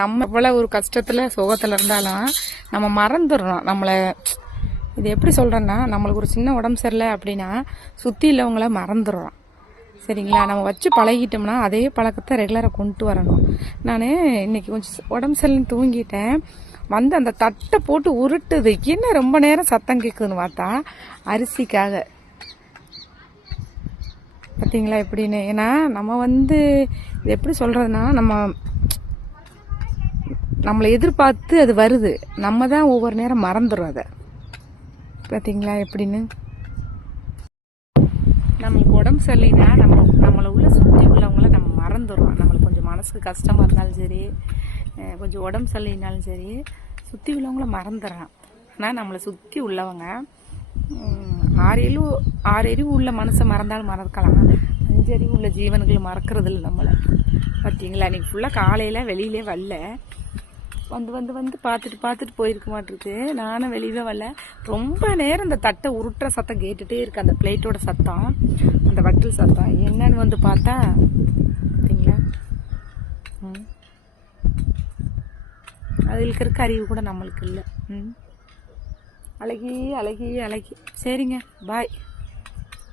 நம்ம எவ்வளோ ஒரு கஷ்டத்தில் சோகத்தில் இருந்தாலும் நம்ம மறந்துடுறோம். நம்மளை இது எப்படி சொல்கிறேன்னா நம்மளுக்கு ஒரு சின்ன உடம்பு சரியில்லை அப்படின்னா சுற்றி உள்ளவங்கள மறந்துடுறோம். சரிங்களா? நம்ம வச்சு பழகிட்டோம்னா அதே பழக்கத்தை ரெகுலராக கொண்டு வரணும். நான் இன்னைக்கு கொஞ்சம் உடம்பு சரியில்லைன்னு தூங்கிட்டேன். வந்து அந்த தட்டை போட்டு உருட்டுது. என்ன ரொம்ப நேரம் சத்தம் கேட்குதுன்னு பார்த்தா அரிசிக்காக. பார்த்தீங்களா எப்படின்னு? ஏன்னா நம்ம வந்து இது எப்படி சொல்கிறதுனா நம்ம நம்மளை எதிர்பார்த்து அது வருது. நம்ம தான் ஒவ்வொரு நேரம் மறந்துடும் அதை. பார்த்தீங்களா எப்படின்னு? நம்மளுக்கு உடம்பு சரியில்லைன்னா நம்ம நம்மளை உள்ள சுற்றி உள்ளவங்கள நம்ம மறந்துடுறோம். நம்மளுக்கு கொஞ்சம் மனசுக்கு கஷ்டமாக இருந்தாலும் சரி கொஞ்சம் உடம்பு சரியில்லைனாலும் சரி சுற்றி உள்ளவங்கள மறந்துடுறான் ஆனால் நம்மளை சுற்றி உள்ளவங்க உம், ஆறறிவு ஆறறிவு உள்ள மனசை மறந்தாலும் மறக்கலாம் அஞ்சறிவு உள்ள ஜீவன்கள் மறக்கிறது இல்லை நம்மளை பார்த்தீங்களா அன்றைக்கி ஃபுல்லாக காலையில் வெளியிலே வரல. வந்து வந்து வந்து பார்த்துட்டு பார்த்துட்டு போயிருக்க மாட்டிருக்கு நானும் வெளியவே வரல. ரொம்ப நேரம் அந்த தட்டை உருட்டுற சத்தம் கேட்டுகிட்டே இருக்கு. அந்த பிளேட்டோட சத்தம் அந்த வட்டில் சத்தம். என்னன்னு வந்து பார்த்தா பார்த்தீங்களா? ம். அதில் இருக்க அறிவு கூட நம்மளுக்கு இல்லை. ம். அழகி அழகி அழகி. சரிங்க. பாய்.